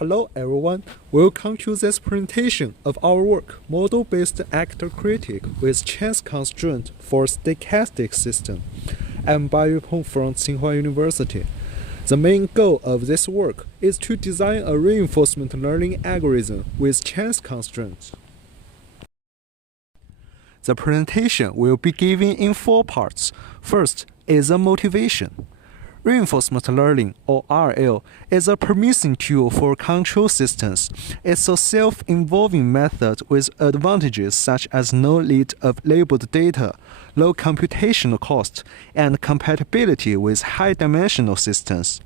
Hello everyone, welcome to this presentation of our work Model-Based Actor-Critic with Chance Constraint for Stochastic System. I'm Bai Yupeng from Tsinghua University. The main goal of this work is to design a reinforcement learning algorithm with chance constraints. The presentation will be given in 4 parts. First is a motivation. Reinforcement learning, or RL, is a promising tool for control systems. It's a self-involving method with advantages such as no need of labeled data, low computational cost, and compatibility with high-dimensional systems.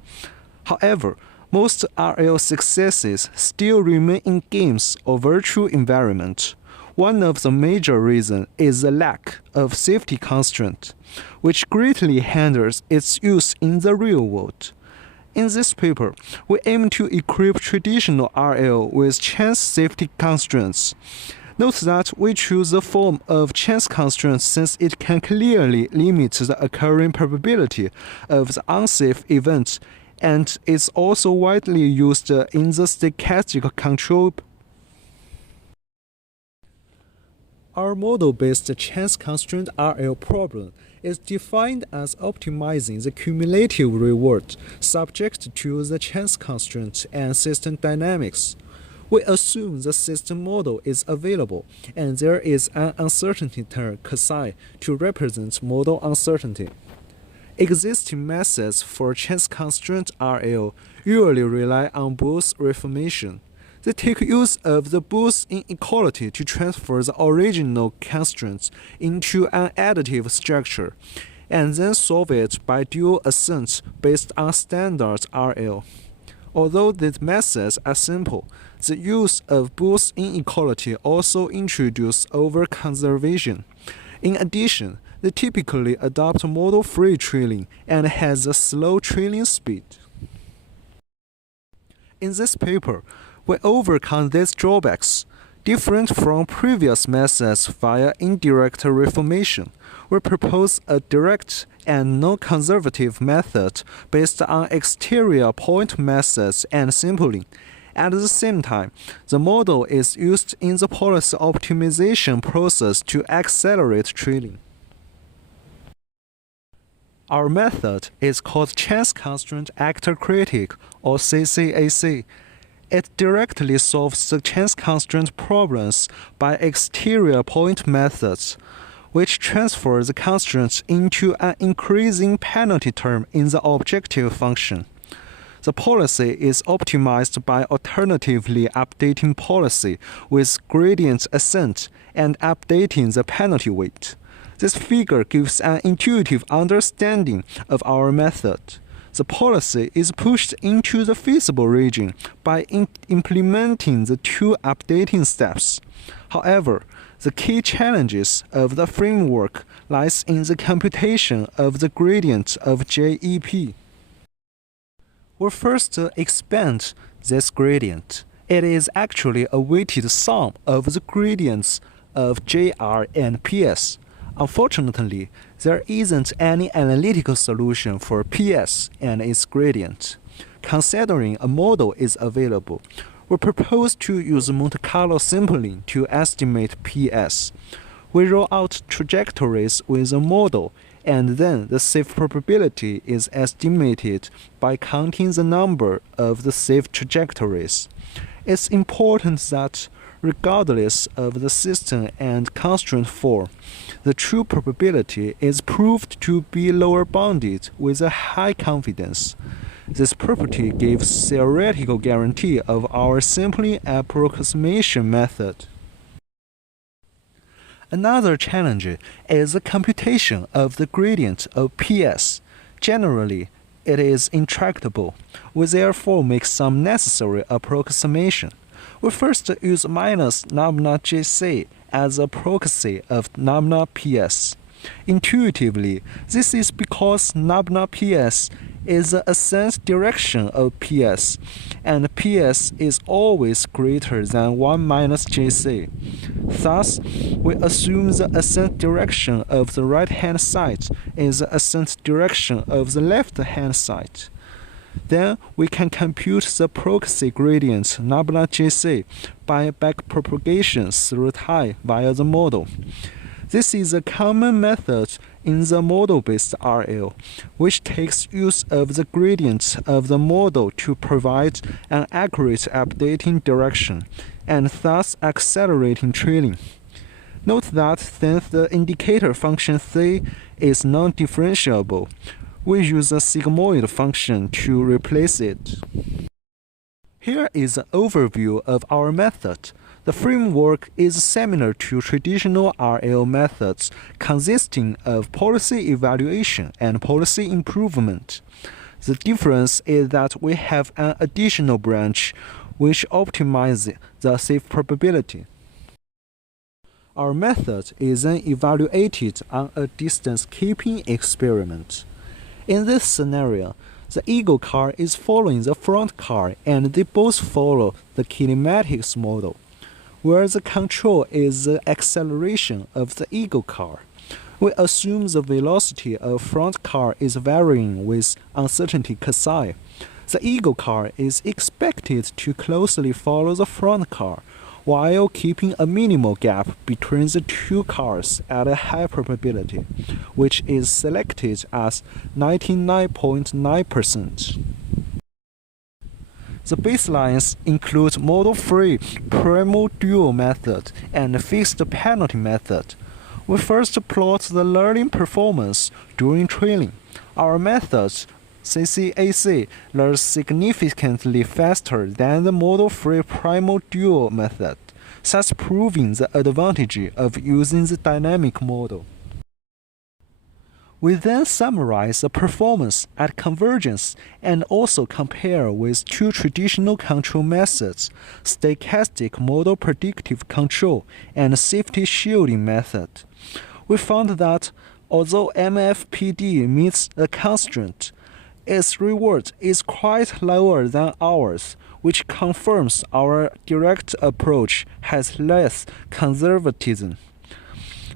However, most RL successes still remain in games or virtual environments. One of the major reasons is the lack of safety constraint, which greatly hinders its use in the real world. In this paper, we aim to equip traditional RL with chance safety constraints. Note that we choose the form of chance constraints since it can clearly limit the occurring probability of the unsafe event and is also widely used in the stochastic control. Our model-based chance constraint RL problem is defined as optimizing the cumulative reward subject to the chance constraint and system dynamics. We assume the system model is available and there is an uncertainty term psi to represent model uncertainty. Existing methods for chance constraint RL usually rely on Boole's reformation. They take use of the Boole's inequality to transfer the original constraints into an additive structure, and then solve it by dual ascent based on standard RL. Although these methods are simple, the use of Boole's inequality also introduces over-conservation. In addition, they typically adopt model-free training and has a slow training speed. In this paper, we overcome these drawbacks. Different from previous methods via indirect reformation, we propose a direct and non-conservative method based on exterior point methods and sampling. At the same time, the model is used in the policy optimization process to accelerate training. Our method is called Chance Constraint Actor-Critic, or CCAC. It directly solves the chance constraint problems by exterior point methods, which transfer the constraints into an increasing penalty term in the objective function. The policy is optimized by alternatively updating policy with gradient ascent and updating the penalty weight. This figure gives an intuitive understanding of our method. The policy is pushed into the feasible region by implementing the 2 updating steps. However, the key challenges of the framework lies in the computation of the gradient of JEP. We'll first expand this gradient. It is actually a weighted sum of the gradients of JR and PS. Unfortunately, there isn't any analytical solution for PS and its gradient. Considering a model is available, we propose to use Monte Carlo sampling to estimate PS. We roll out trajectories with a model, and then the safe probability is estimated by counting the number of the safe trajectories. It's important that regardless of the system and constraint form, the true probability is proved to be lower bounded with a high confidence. This property gives theoretical guarantee of our sampling approximation method. Another challenge is the computation of the gradient of PS. Generally, it is intractable. We therefore make some necessary approximation. We first use minus lambda JC as a proxy of lambda PS. Intuitively, this is because lambda PS is the ascent direction of PS, and PS is always greater than 1 minus JC. Thus, we assume the ascent direction of the right-hand side is the ascent direction of the left-hand side. Then we can compute the proxy gradient nabla GC by backpropagation through time via the model. This is a common method in the model-based RL, which takes use of the gradient of the model to provide an accurate updating direction, and thus accelerating training. Note that since the indicator function C is non-differentiable, we use a sigmoid function to replace it. Here is an overview of our method. The framework is similar to traditional RL methods, consisting of policy evaluation and policy improvement. The difference is that we have an additional branch which optimizes the safe probability. Our method is then evaluated on a distance keeping experiment. In this scenario, the ego car is following the front car and they both follow the kinematics model, where the control is the acceleration of the ego car. We assume the velocity of front car is varying with uncertainty psi. The ego car is expected to closely follow the front car, while keeping a minimal gap between the two cars at a high probability, which is selected as 99.9%. The baselines include model-free primal dual method and fixed penalty method. We first plot the learning performance during training. Our method, CCAC, learns significantly faster than the model-free primal dual method, thus proving the advantage of using the dynamic model. We then summarize the performance at convergence and also compare with two traditional control methods, stochastic model predictive control and safety shielding method. We found that although MFPD meets the constraint, its reward is quite lower than ours, which confirms our direct approach has less conservatism.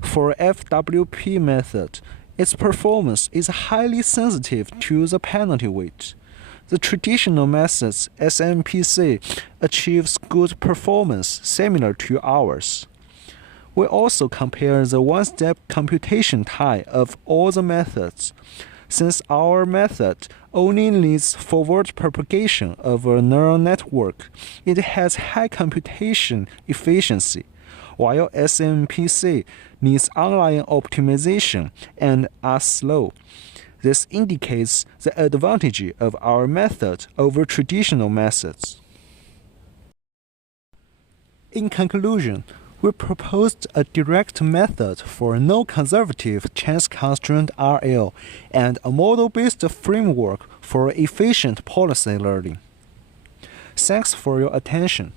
For FWP method, its performance is highly sensitive to the penalty weight. The traditional methods SMPC achieves good performance similar to ours. We also compare the one-step computation time of all the methods. Since our method only needs forward propagation of a neural network, it has high computation efficiency, while SMPC needs online optimization and are slow. This indicates the advantage of our method over traditional methods. In conclusion, we proposed a direct method for no-conservative chance constraint RL and a model-based framework for efficient policy learning. Thanks for your attention.